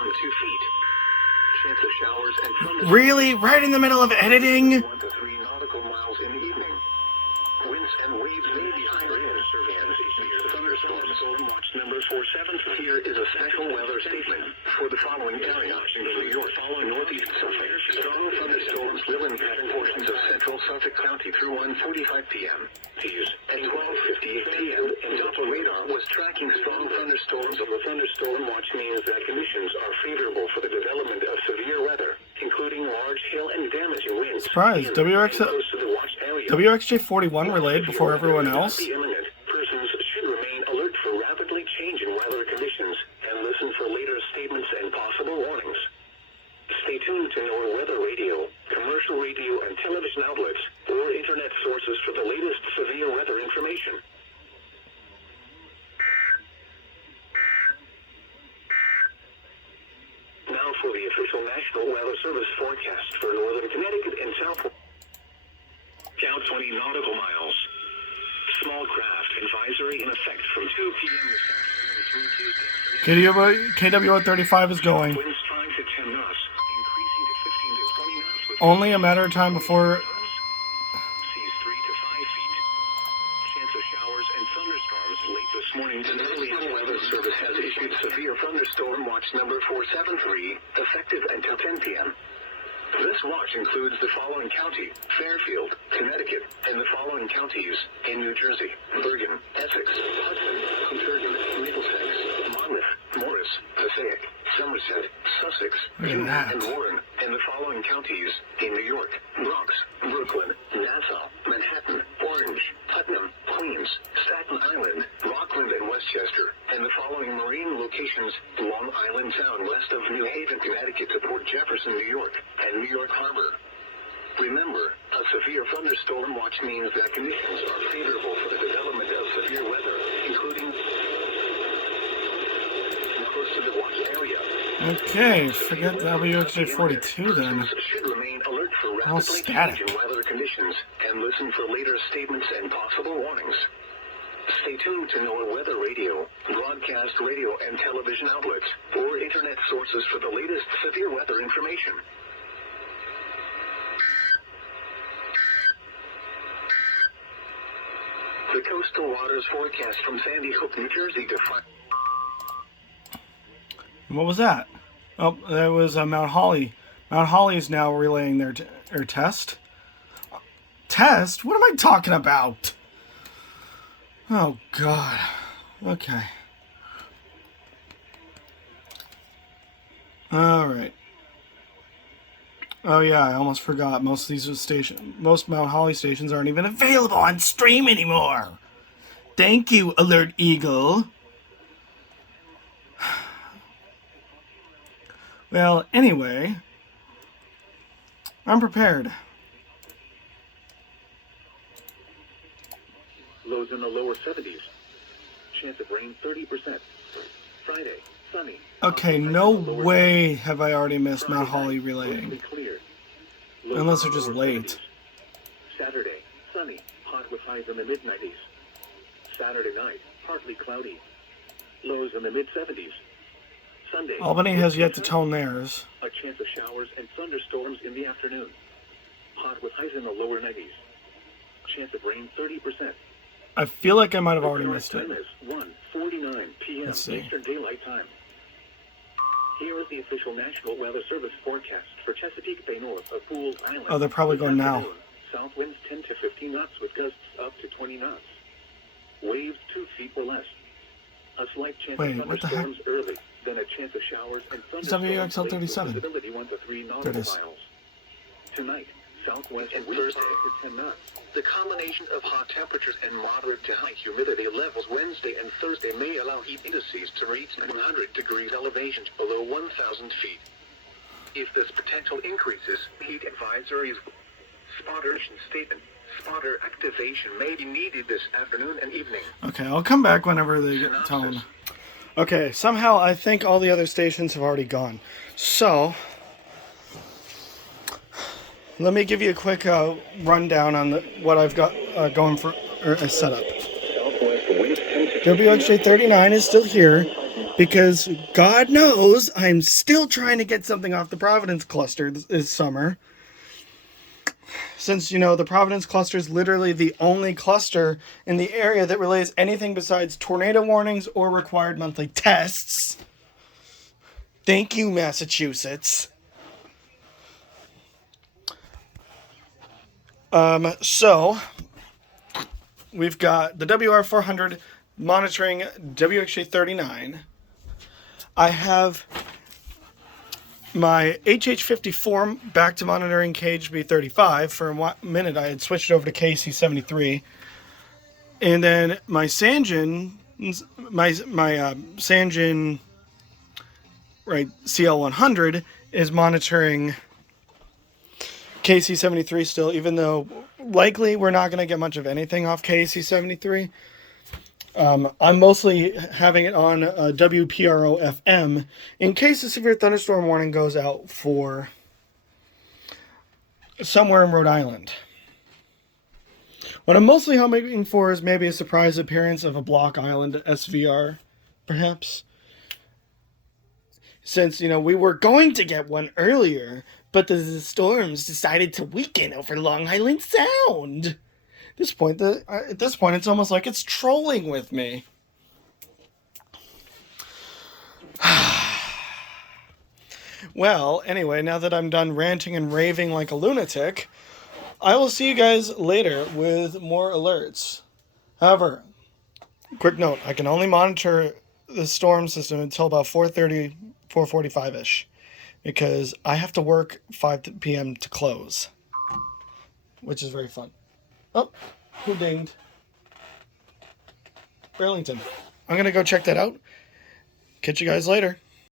around 2 feet. Chance of showers and thunderstorms. Really? Right in the middle of editing? 1 to 3 nautical miles in the evening. Winds and waves may be higher in and thunderstorm watch number 473. Here is a special weather statement for the following area in New York, northeast Suffolk. Strong thunderstorms will impact portions of central Suffolk County through 1:45 p.m. At 12:58 p.m., and Doppler radar was tracking strong thunderstorms. The thunderstorm watch means that conditions are favorable for the development of severe weather, including large hail and damaging winds. Surprise! WXJ41 relayed before everyone else. Persons should remain alert for rapidly changing weather conditions and listen for later statements and possible warnings. Stay tuned to NOAA weather radio, commercial radio and television outlets, or internet sources for the latest severe weather information. Now for the official National Weather Service forecast for northern Connecticut and South. Count 20 nautical miles. Small craft advisory in effect from 2 p.m. this afternoon through Tuesday. KW35 is going. Winds 5 to 10 knots, increasing to 15 to 20 knots. With Only a matter of time before... Seas 3 to 5 feet. Chance of showers and thunderstorms late this morning. The National Weather Service has issued severe thunderstorm watch number 473, effective until 10 p.m. This watch includes the following county: Fairfield, Connecticut, and the following counties in New Jersey: Bergen, Essex, Hudson, Huntington, Middlesex, Monmouth, Morris, Passaic, Somerset, Sussex, Union, and Warren, and the following counties in New York: Bronx, Brooklyn, Nassau, Manhattan, Orange, Putnam, Queens, Staten Island, Rockland, and Westchester, and the following marine locations: Long Island Sound west of New Haven, Connecticut to Port Jefferson, New York, and New York Harbor. Remember, a severe thunderstorm watch means that conditions are favorable for the development of severe weather, including close to the watch area. Okay, forget WXJ42 then. Should remain alert for All rapidly static. changing weather conditions and listen for later statements and possible warnings. Stay tuned to NOAA weather radio, broadcast radio and television outlets, or internet sources for the latest severe weather information. The coastal waters forecast from Sandy Hook, New Jersey to What was that? Oh, that was Mount Holly. Mount Holly is now relaying their test. Test? What am I talking about? Oh, God. Okay. Alright. Oh, yeah, I almost forgot. Most Mount Holly stations aren't even available on stream anymore. Thank you, Alert Eagle. Well, anyway, I'm prepared. Lows in the lower 70s. Chance of rain 30%. Friday, sunny. Okay, no way have I already missed Mount Holly relaying. Unless they're just late. Saturday, sunny, hot with highs in the mid-90s. Saturday night, partly cloudy. Lows in the mid-70s. Sunday, Albany has yet to tone theirs. a chance of showers and thunderstorms in the afternoon. Hot with highs in the lower 90s. Chance of rain 30%. I feel like I might have already missed it. Time is 1:49 p.m. Let's see. Eastern Daylight Time. Here is the official National Weather Service forecast for Chesapeake Bay north of Poole Island. Oh, they're probably This going now. afternoon, South winds 10 to 15 knots with gusts up to 20 knots. Waves 2 feet or less. A slight chance Wait, of what the heck? thunderstorms early, then a chance of showers and It's thunderstorms. WXL37. late with visibility 1 to 3 There it nautical is. miles. Tonight, southwest and Thursday to 10 knots. The combination of hot temperatures and moderate to high humidity levels Wednesday and Thursday may allow heat indices to reach 100 degrees elevations below 1,000 feet. If this potential increases, heat advisories, spotter statement, spotter activation may be needed this afternoon and evening. Okay, I'll come back whenever they get tone. Okay, somehow I think all the other stations have already gone. So, let me give you a quick rundown on what I've got going for a setup. WXJ39 is still here. because God knows I'm still trying to get something off the Providence cluster this summer. Since, the Providence cluster is literally the only cluster in the area that relays anything besides tornado warnings or required monthly tests. Thank you, Massachusetts. So, we've got the WR400 monitoring WXJ39. I have my HH54 back to monitoring KHB35. For a minute, I had switched over to KC73. And then my Sanjin, Sanjin, right, CL100 is monitoring KC73 still, even though likely we're not going to get much of anything off KC73. I'm mostly having it on WPRO FM in case a severe thunderstorm warning goes out for somewhere in Rhode Island. What I'm mostly hoping for is maybe a surprise appearance of a Block Island SVR, perhaps. Since, we were going to get one earlier, but the storms decided to weaken over Long Island Sound. At this point, it's almost like it's trolling with me. Well, anyway, now that I'm done ranting and raving like a lunatic, I will see you guys later with more alerts. However, quick note, I can only monitor the storm system until about 4:30, 4:45-ish, because I have to work 5 p.m. to close, which is very fun. Oh, who dinged? Burlington. I'm going to go check that out. Catch you guys later.